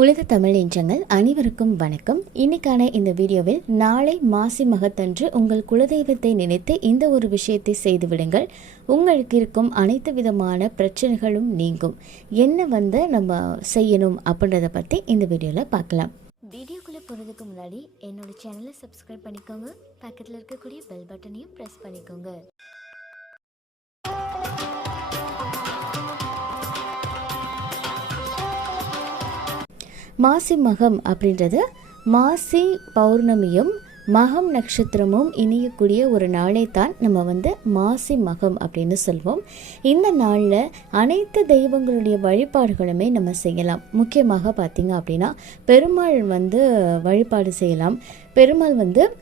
உலக தமிழ் எஞ்சங்கள் அனைவருக்கும் வணக்கம். இன்னைக்கான இந்த வீடியோவில் நாளை மாசி மகத்தன்று உங்கள் குலதெய்வத்தை நினைத்து இந்த ஒரு விஷயத்தை செய்து விடுங்கள். உங்களுக்கு இருக்கும் அனைத்து விதமான பிரச்சனைகளும் நீங்கும். என்ன வந்து நம்ம செய்யணும் அப்படின்றத பற்றி இந்த வீடியோவில் பார்க்கலாம். வீடியோக்குள்ளே போகிறதுக்கு முன்னாடி என்னோட சேனலை சப்ஸ்கிரைப் பண்ணிக்கோங்க. பக்கத்தில் இருக்கக்கூடிய பெல் பட்டனையும் ப்ரெஸ் பண்ணிக்கோங்க. மாசி மகம் அப்படின்றது மாசி பௌர்ணமியும் மகம் நட்சத்திரமும் இணையக்கூடிய ஒரு நாளை தான் நம்ம வந்து மாசி மகம் அப்படின்னு சொல்வோம். இந்த நாளில் அனைத்து தெய்வங்களுடைய வழிபாடுகளுமே நம்ம செய்யலாம். முக்கியமாக பார்த்திங்க அப்படின்னா பெருமாள் வந்து வழிபாடு செய்யலாம். பெருமாள் வந்து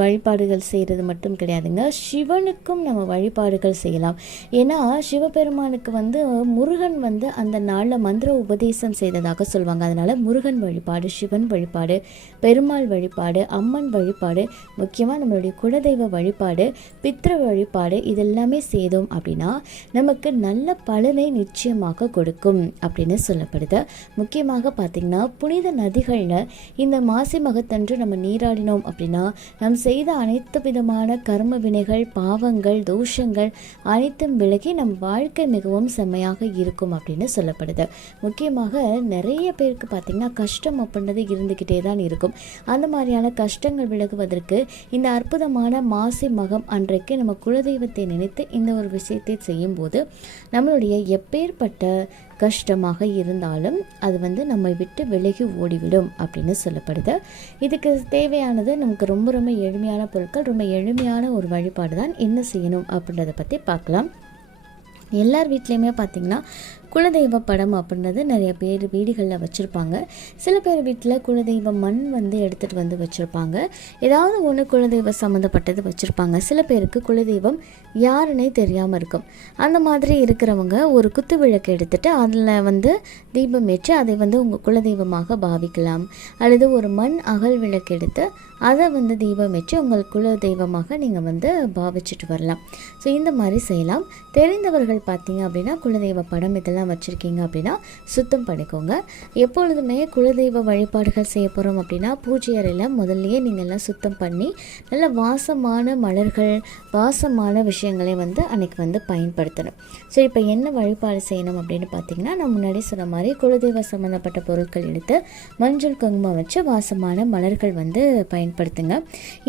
வழிபாடுகள் செய்கிறது மட்டும் கிடையாதுங்க. சிவனுக்கும் நம்ம வழிபாடுகள் செய்யலாம். ஏன்னா சிவபெருமானுக்கு வந்து முருகன் வந்து அந்த நாளில் மந்திர உபதேசம் செய்ததாக சொல்லுவாங்க. அதனால் முருகன் வழிபாடு சிவன் வழிபாடு பெருமாள் வழிபாடு அம்மன் வழிபாடு முக்கியமாக நம்மளுடைய குலதெய்வ வழிபாடு பித்ர வழிபாடு இதெல்லாமே செய்தோம் அப்படின்னா நமக்கு நல்ல பலனை நிச்சயமாக கொடுக்கும் அப்படின்னு சொல்லப்படுது. முக்கியமாக பார்த்திங்கன்னா புனித நதிகளில் இந்த மாசி மகத்தன்று நம்ம நீராடினோம் அப்படின்னா நாம் செய்த அனைத்து விதமான கர்ம வினைகள் பாவங்கள் தோஷங்கள் அனைத்தும் விலகி நம் வாழ்க்கை மிகவும் செம்மையாக இருக்கும் அப்படின்னு சொல்லப்படுது. முக்கியமாக நிறைய பேருக்கு பார்த்திங்கன்னா கஷ்டம் அப்படின்றது இருந்துக்கிட்டே தான் இருக்கும். அந்த மாதிரியான கஷ்டங்கள் விலகுவதற்கு இந்த அற்புதமான மாசி மகம் அன்றைக்கு நம்ம குலதெய்வத்தை நினைத்து இந்த ஒரு விஷயத்தை செய்யும்போது நம்மளுடைய எப்பேற்பட்ட கஷ்டமாக இருந்தாலும் அது வந்து நம்மை விட்டு விலகி ஓடிவிடும் அப்படின்னு சொல்லப்படுது. இதுக்கு தேவையானது நமக்கு ரொம்ப ரொம்ப எளிமையான பொருட்கள் ரொம்ப எளிமையான ஒரு வழிபாடு தான் என்ன செய்யணும் அப்படின்றத பற்றி பார்க்கலாம். எல்லார் வீட்லேயுமே பார்த்திங்கன்னா குலதெய்வ படம் அப்படின்றது நிறைய பேர் வீடுகளில் வச்சுருப்பாங்க. சில பேர் வீட்டில் குலதெய்வ மண் வந்து எடுத்துகிட்டு வந்து வச்சுருப்பாங்க. ஏதாவது ஒன்று குலதெய்வ சம்மந்தப்பட்டது வச்சுருப்பாங்க. சில பேருக்கு குலதெய்வம் யாருன்னே தெரியாமல் இருக்கும். அந்த மாதிரி இருக்கிறவங்க ஒரு குத்து விளக்கு எடுத்துகிட்டு அதில் வந்து தீபம் ஏற்றி அதை வந்து உங்கள் குலதெய்வமாக பாவிக்கலாம். அல்லது ஒரு மண் அகல் விளக்கு எடுத்து அதை வந்து தீபம் வச்சு உங்கள் குல தெய்வமாக நீங்கள் வந்து பாவிச்சுட்டு வரலாம். ஸோ இந்த மாதிரி செய்யலாம். தெரிந்தவர்கள் பார்த்தீங்க அப்படின்னா குலதெய்வ படம் இதெல்லாம் வச்சுருக்கீங்க அப்படின்னா சுத்தம் பண்ணிக்கோங்க. எப்பொழுதுமே குலதெய்வ வழிபாடுகள் செய்ய போகிறோம் அப்படின்னா பூஜை அறையில் முதல்லயே நீங்கள் எல்லாம் சுத்தம் பண்ணி நல்ல வாசமான மலர்கள் வாசமான விஷயங்களை வந்து அன்னைக்கு வந்து பயன்படுத்தணும். ஸோ இப்போ என்ன வழிபாடு செய்யணும் அப்படின்னு பார்த்தீங்கன்னா நான் முன்னாடி சொன்ன மாதிரி குலதெய்வ சம்மந்தப்பட்ட பொருட்கள் எடுத்து மஞ்சள் குங்குமம் வச்சு வாசமான மலர்கள் வந்து பயன்படுத்துங்க.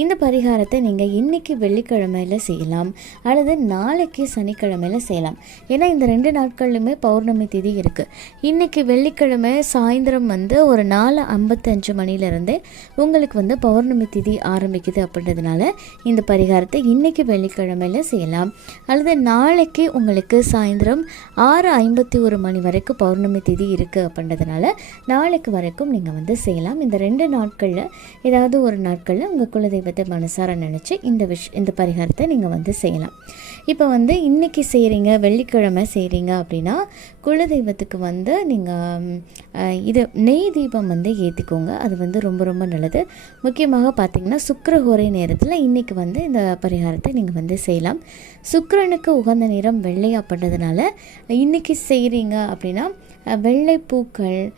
இந்த பரிகாரத்தை நீங்கள் இன்னைக்கு வெள்ளிக்கிழமையில் செய்யலாம். அல்லது நாளைக்கு சனிக்கிழமையில் செய்யலாம். ஏன்னா இந்த ரெண்டு நாட்கள்லையுமே பௌர்ணமி பௌர்ணமி திதி இருக்குது இன்றைக்கி வெள்ளிக்கிழமை சாயந்தரம் வந்து ஒரு நாலு ஐம்பத்தஞ்சு மணிலேருந்தே உங்களுக்கு வந்து பௌர்ணமி திதி ஆரம்பிக்குது அப்படின்றதுனால இந்த பரிகாரத்தை இன்றைக்கி வெள்ளிக்கிழமையில் செய்யலாம். அல்லது நாளைக்கு உங்களுக்கு சாயந்தரம் ஆறு ஐம்பத்தி ஒரு மணி வரைக்கும் பௌர்ணமி திதி இருக்குது அப்படின்றதுனால நாளைக்கு வரைக்கும் நீங்கள் வந்து செய்யலாம். இந்த ரெண்டு நாட்களில் ஏதாவது ஒரு நாட்களில் உங்கள் குலதெய்வத்தை மனசார நினச்சி இந்த விஷ் இந்த பரிகாரத்தை நீங்கள் வந்து செய்யலாம். இப்போ வந்து இன்றைக்கி செய்கிறீங்க வெள்ளிக்கிழமை செய்கிறீங்க அப்படின்னா குலதெய்வத்துக்கு வந்து நீங்கள் இது நெய் தீபம் வந்து ஏற்றிக்கோங்க அது வந்து ரொம்ப ரொம்ப நல்லது. முக்கியமாக பார்த்தீங்கன்னா சுக்கரஹோரை நேரத்தில் இன்றைக்கி வந்து இந்த பரிகாரத்தை நீங்கள் வந்து செய்யலாம். சுக்கரனுக்கு உகந்த நிறம் வெள்ளை அப்படின்றதுனால இன்றைக்கி செய்கிறீங்க அப்படின்னா வெள்ளைப்பூக்கள்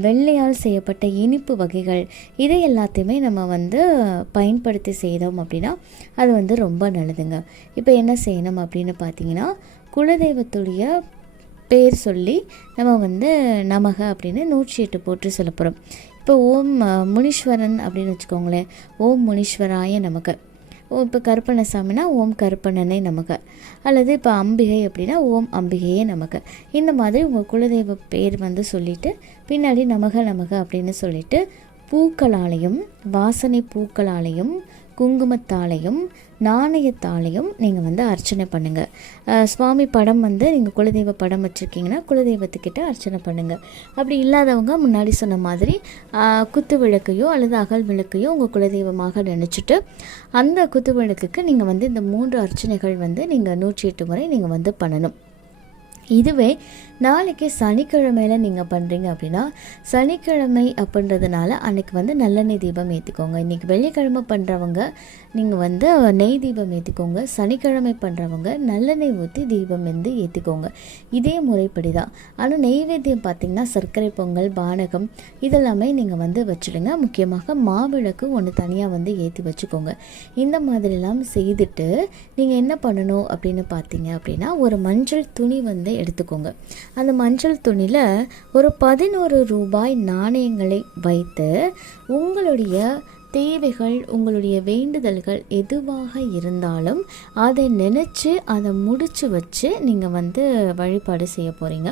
வெள்ளையால் செய்யப்பட்ட இனிப்பு வகைகள் இதை எல்லாத்தையுமே நம்ம வந்து பயன்படுத்தி செய்தோம் அப்படின்னா அது வந்து ரொம்ப நல்லதுங்க. இப்போ என்ன செய்யணும் அப்படின்னு பார்த்தீங்கன்னா குலதெய்வத்துடைய பேர் சொல்லி நம்ம வந்து நமக அப்படின்னு நூற்றி எட்டு போட்டு சொல்ல போகிறோம் இப்போ ஓம் முனீஸ்வரன் அப்படின்னு வச்சுக்கோங்களேன் ஓம் முனீஸ்வராய நமக்கு ஓ இப்போ கருப்பணசாமினா ஓம் கருப்பணனை நமக்கு அல்லது இப்போ அம்பிகை அப்படின்னா ஓம் அம்பிகையே நமக்கு இந்த மாதிரி உங்கள் குலதெய்வ பேர் வந்து சொல்லிட்டு பின்னாடி நமக நமக அப்படின்னு சொல்லிட்டு பூக்களாலையும் வாசனை பூக்களாலையும் குங்குமத்தாலையும் நாணயத்தாலையும் நீங்கள் வந்து அர்ச்சனை பண்ணுங்கள் சுவாமி படம் வந்து நீங்கள் குலதெய்வ படம் வச்சுருக்கீங்கன்னா குலதெய்வத்துக்கிட்ட அர்ச்சனை பண்ணுங்கள் அப்படி இல்லாதவங்க முன்னாடி சொன்ன மாதிரி குத்து விளக்கையோ அல்லது அகல் விளக்கையோ உங்கள் குலதெய்வமாக நினச்சிட்டு அந்த குத்து விளக்குக்கு நீங்கள் வந்து இந்த மூன்று அர்ச்சனைகள் வந்து நீங்கள் நூற்றி எட்டு முறை நீங்கள் வந்து பண்ணணும். இதுவே நாளைக்கு சனிக்கிழமையில நீங்கள் பண்ணுறீங்க அப்படின்னா சனிக்கிழமை அப்படின்றதுனால அன்னைக்கு வந்து நல்லெண்ணெய் தீபம் ஏற்றிக்கோங்க இன்றைக்கி வெள்ளிக்கிழமை பண்ணுறவங்க நீங்கள் வந்து நெய் தீபம் ஏற்றிக்கோங்க சனிக்கிழமை பண்ணுறவங்க நல்லெண்ணெய் ஊற்றி தீபம் வந்து ஏற்றிக்கோங்க இதே முறைப்படி தான் ஆனால் நெய்வேத்தியம் பார்த்திங்கன்னா சர்க்கரை பொங்கல் பானகம் இதெல்லாமே நீங்கள் வந்து வச்சுடுங்க. முக்கியமாக மாவிளக்கு ஒன்று தனியாக வந்து ஏற்றி வச்சுக்கோங்க. இந்த மாதிரிலாம் செய்துட்டு நீங்கள் என்ன பண்ணணும் அப்படின்னு பார்த்தீங்க அப்படின்னா ஒரு மஞ்சள் துணி வந்து எடுத்துக்கோங்க. அந்த மஞ்சள் துணியில் ஒரு பதினோரு ரூபாய் நாணயங்களை வைத்து உங்களுடைய தேவைகள் உங்களுடைய வேண்டுதல்கள் எதுவாக இருந்தாலும் அதை நினச்சி அதை முடித்து வச்சு நீங்கள் வந்து வழிபாடு செய்ய போகிறீங்க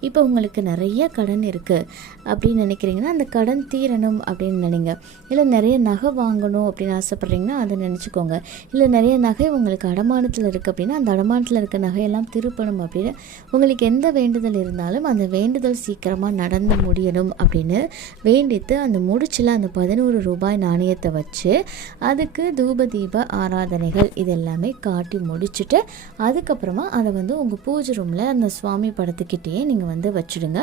இப்போ உங்களுக்கு நிறைய கடன் இருக்குது அப்படின்னு நினைக்கிறீங்கன்னா அந்த கடன் தீரணும் அப்படின்னு நினைங்க. இல்லை நிறைய நகை வாங்கணும் அப்படின்னு ஆசைப்பட்றீங்கன்னா அதை நினச்சிக்கோங்க. இல்லை நிறைய நகை உங்களுக்கு அடமானத்தில் இருக்குது அப்படின்னா அந்த அடமானத்தில் இருக்க நகையெல்லாம் திருப்பணும் அப்படின்னு உங்களுக்கு எந்த வேண்டுதல் இருந்தாலும் அந்த வேண்டுதல் சீக்கிரமாக நடந்து முடியணும் அப்படின்னு வேண்டித்து அந்த முடிச்சில் அந்த பதினோரு ரூபாய் நாணயத்தை வச்சு அதுக்கு தூப தீப ஆராதனைகள் இதெல்லாமே காட்டி முடிச்சுட்டு அதுக்கப்புறமா அதை வந்து உங்கள் பூஜை ரூமில் அந்த சுவாமி படத்துக்கிட்டேயே நீங்கள் வந்து வச்சுடுங்க.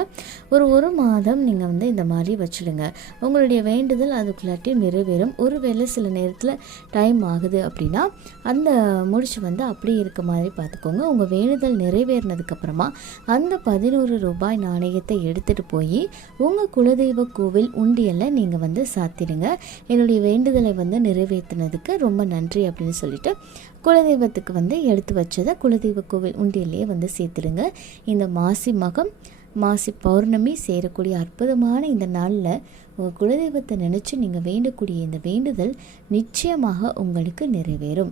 ஒரு ஒரு மாதம் நீங்கள் வந்து இந்த மாதிரி வச்சுடுங்க. உங்களுடைய வேண்டுதல் அதுக்குள்ளாட்டி நிறைவேறும். ஒருவேளை சில நேரத்தில் டைம் ஆகுது அப்படின்னா அந்த முடிச்சு வந்து அப்படியே இருக்க மாதிரி பார்த்துக்கோங்க. உங்கள் வேண்டுதல் நிறைவேறினதுக்கப்புறமா அந்த பதினோரு ரூபாய் நாணயத்தை எடுத்துகிட்டு போய் உங்கள் குலதெய்வ கோவில் உண்டியலில் நீங்கள் வந்து சாத்திடுங்க. என்னுடைய வேண்டுதலை வந்து நிறைவேற்றினதுக்கு ரொம்ப நன்றி அப்படின்னு சொல்லிட்டு குலதெய்வத்துக்கு வந்து எடுத்து வச்சதை குலதெய்வ கோவில் உண்டியல்லையே வந்து சேர்த்துடுங்க. இந்த மாசி மகம் மாசி பௌர்ணமி சேரக்கூடிய அற்புதமான இந்த நாளில் உங்கள் குலதெய்வத்தை நினச்சி நீங்கள் வேண்டக்கூடிய இந்த வேண்டுதல் நிச்சயமாக உங்களுக்கு நிறைவேறும்.